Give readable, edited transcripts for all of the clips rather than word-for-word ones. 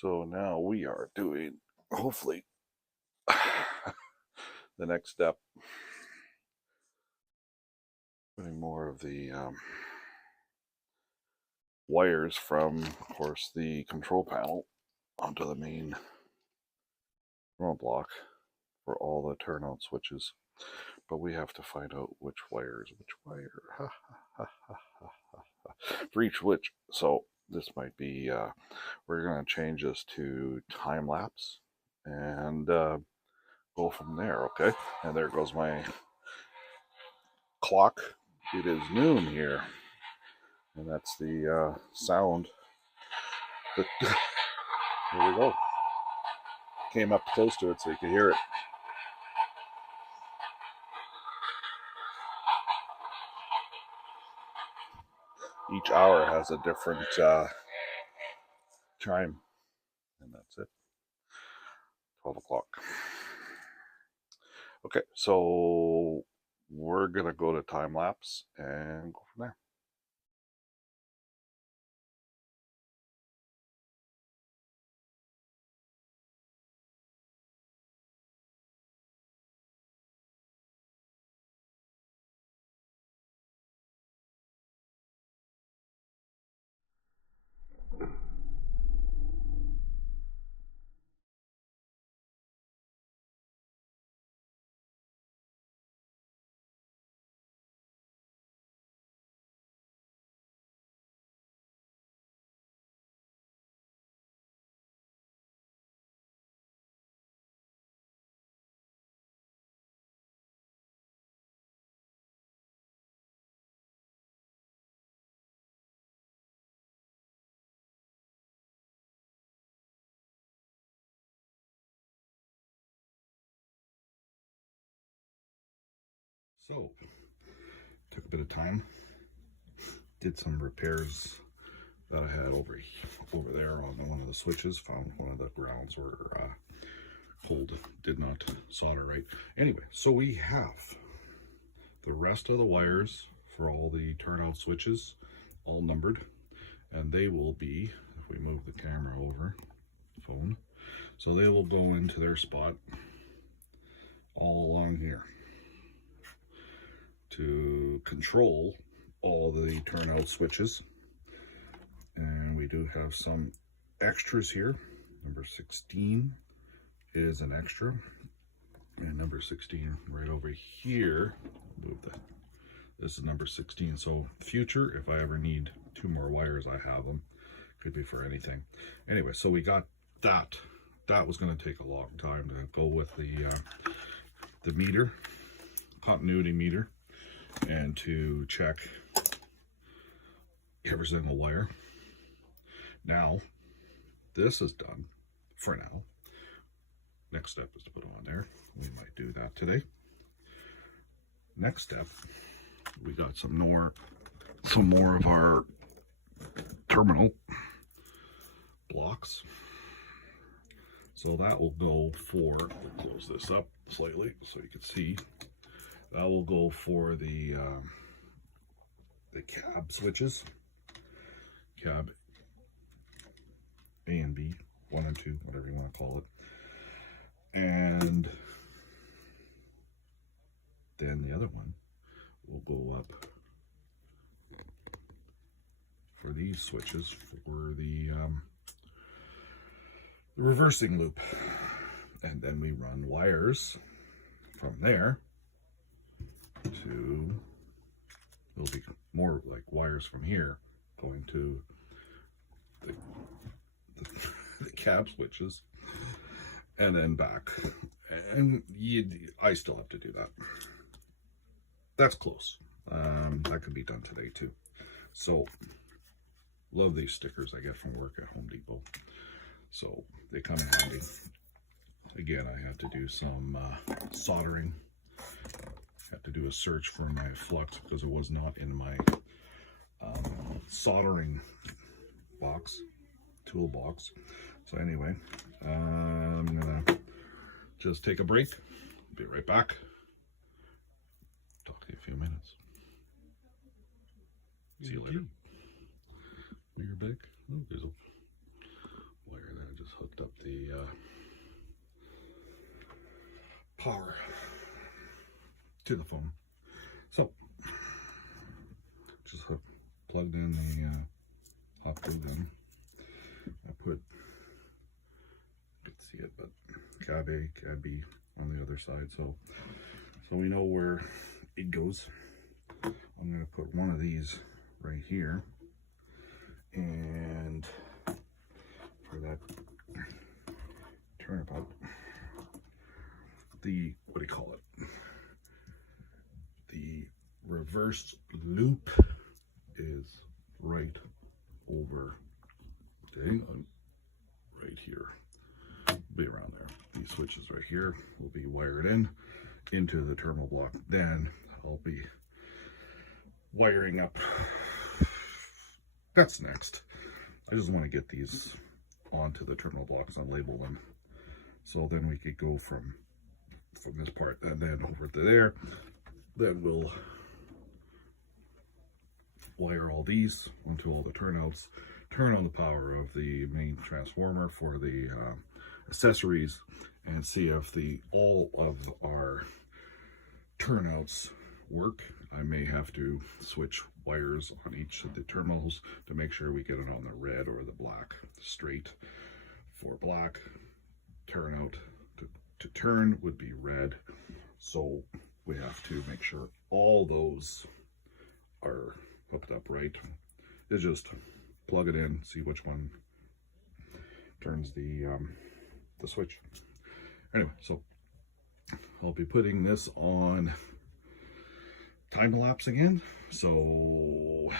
So now we are doing, hopefully, the next step, putting more of the wires from, of course, the control panel onto the main remote block for all the turnout switches. But we have to find out which wire for each switch. So this might be, we're going to change this to time lapse and go from there, okay? And there goes my clock. It is noon here, and that's the sound. But here we go. Came up close to it so you could hear it. Each hour has a different chime, and that's it. 12 o'clock. Okay, so we're gonna go to time lapse and go from there. So, took a bit of time, did some repairs that I had over there on one of the switches, found one of the grounds were cold, did not solder right. Anyway, so we have the rest of the wires for all the turnout switches all numbered, and they will be, if we move the camera over the phone, so they will go into their spot all along here to control all the turnout switches. And we do have some extras here. Number 16 is an extra, and number 16 right over here, move that, this is number 16. So future, if I ever need 2 more wires, I have them. Could be for anything. Anyway, so we got that. That was going to take a long time to go with the meter, continuity meter, and to check every single wire. Now, this is done for now. Next step is to put it on there. We might do that today. Next step, we got some more of our terminal blocks. So that will go for, I'll close this up slightly so you can see, that will go for the cab switches, cab A and B, 1 and 2, whatever you want to call it. And then the other one will go up for these switches for the reversing loop. And then we run wires from there to, there'll be more like wires from here going to the cab switches, and then back. And I still have to do that. That's close. That could be done today too. So, love these stickers I get from work at Home Depot. So, they come in handy. Again, I had to do some soldering. Had to do a search for my flux because it was not in my soldering box, toolbox. So anyway, I'm gonna just take a break. Be right back. Talk to you in a few minutes. See you later. You're back. Oh, there's a wire there. Just hooked up the power to the phone. So just plugged in the hot glue in. I put, you can see it, but cab A, cab B on the other side, so we know where it goes. I'm going to put one of these right here, and for that turnabout, the, what do you call it, the reverse loop is right over, hang on, right here, be around there. These switches right here will be wired into the terminal block. Then I'll be wiring up, that's next. I just want to get these onto the terminal blocks and label them, so then we could go from this part and then over to there. Then we'll wire all these onto all the turnouts, turn on the power of the main transformer for the accessories, and see if all of our turnouts work. I may have to switch wires on each of the terminals to make sure we get it on the red or the black. Straight for black, turnout to turn would be red. So we have to make sure all those are hooked up right. It's just plug it in, see which one turns the switch. Anyway, so I'll be putting this on time lapse again, so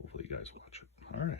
hopefully you guys watch it. All right.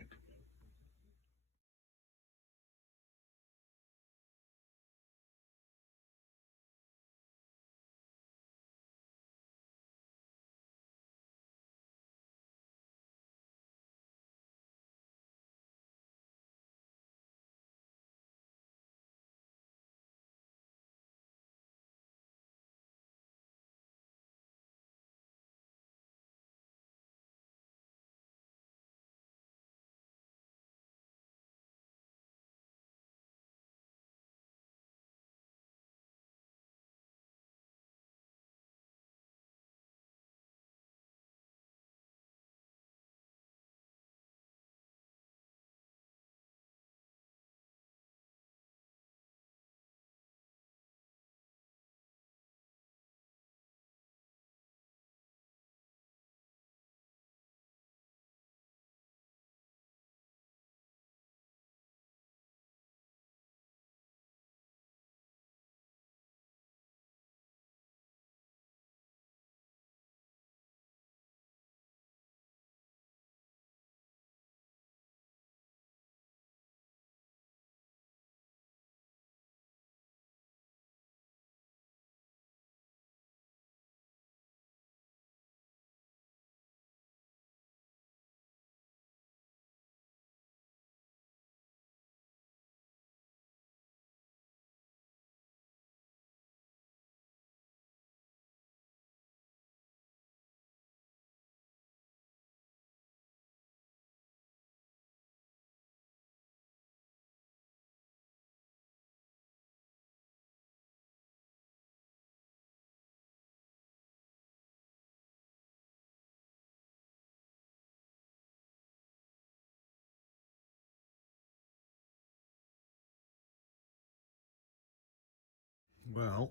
Well,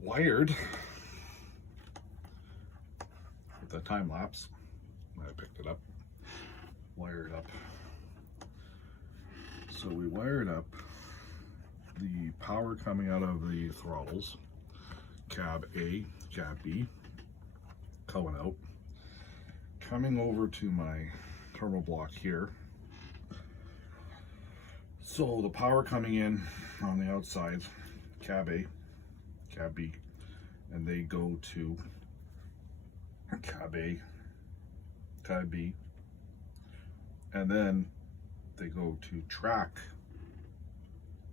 wired with the time lapse. I picked it up, wired up. So we wired up the power coming out of the throttles, cab A, cab B, coming out, coming over to my terminal block here. So the power coming in on the outside, cab A, cab B, and they go to cab A, cab B, and then they go to track,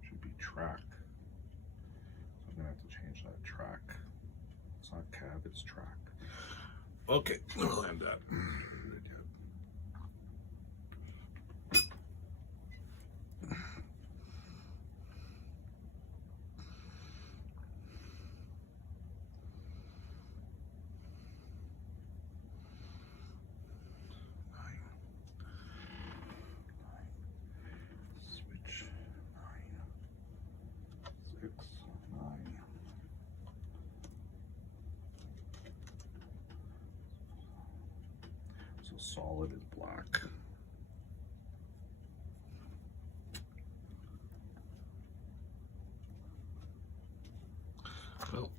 should be track. So I'm gonna have to change that, track. It's not cab, it's track. Okay, we'll end that. solid is black. Well,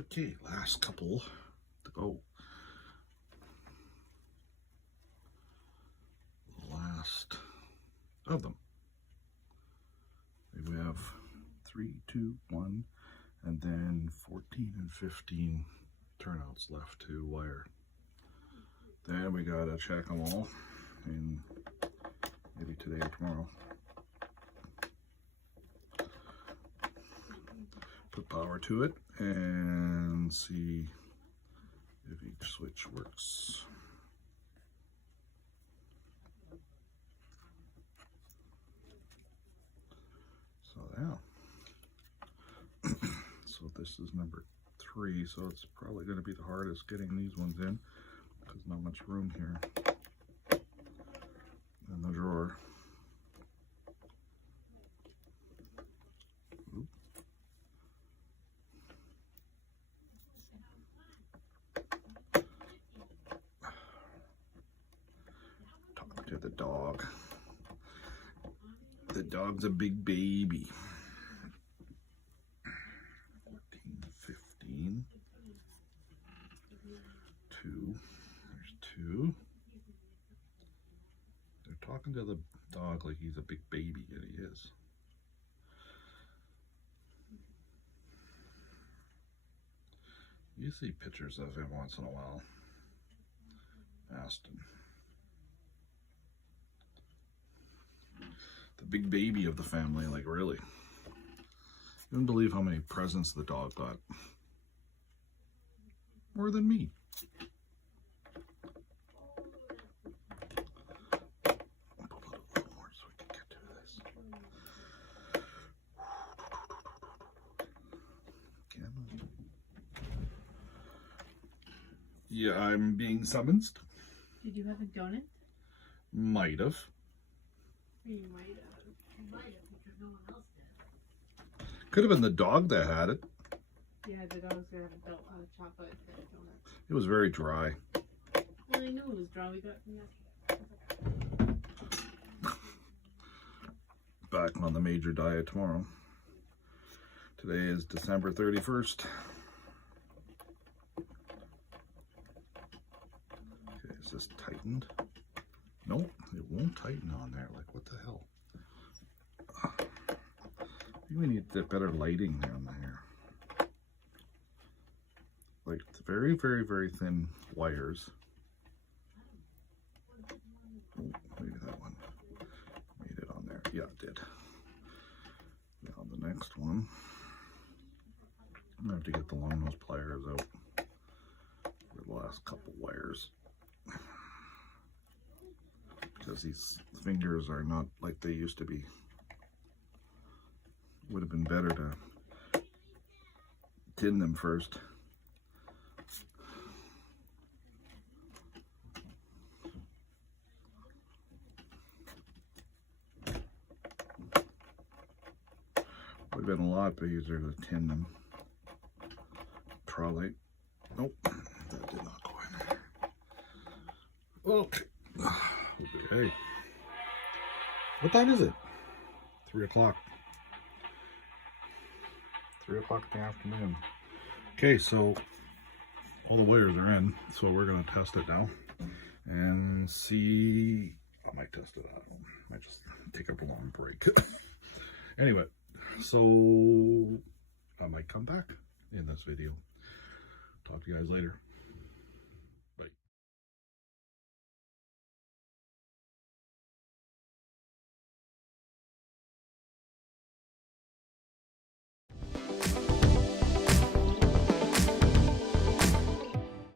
okay, last couple to go. Last of them. We have 3, 2, 1, and then 14 and 15 turnouts left to wire. Then we gotta check them all, and maybe today or tomorrow. Put power to it and see if each switch works. So yeah. So this is number 3, so it's probably going to be the hardest getting these ones in because not much room here in the drawer. Oop. Talk to the dog. The dog's a big baby. 14, 15. 2. There's 2. They're talking to the dog like he's a big baby, and he is. You see pictures of him once in a while. Aston. The big baby of the family, like really. You wouldn't believe how many presents the dog got. More than me. I'll put a little more so we can get to this. Yeah, I'm being summoned. Did you have a donut? Might have. You might have. You might have because no one else did. Could have been the dog that had it. Yeah, the dog's gonna have a chocolate donut. It was very dry. Well, I knew it was dry. We got it from yesterday. Back on the major diet tomorrow. Today is December 31st. Okay, is this tightened? Nope, it won't tighten on there. Like, what the hell? I think we need better lighting down there. Like, very, very, very thin wires. Oh, maybe that one made it on there. Yeah, it did. Now the next one, I'm gonna have to get the long nose pliers out for the last couple wires because these fingers are not like they used to be. Would have been better to tin them first. Would have been a lot easier to tin them. Probably. Nope, that did not go in. Okay. Okay. What time is it? 3 o'clock. 3 o'clock in the afternoon. Okay, so all the wires are in, so we're going to test it now and see. I might test it out. I might just take up a long break. Anyway, so I might come back in this video. Talk to you guys later.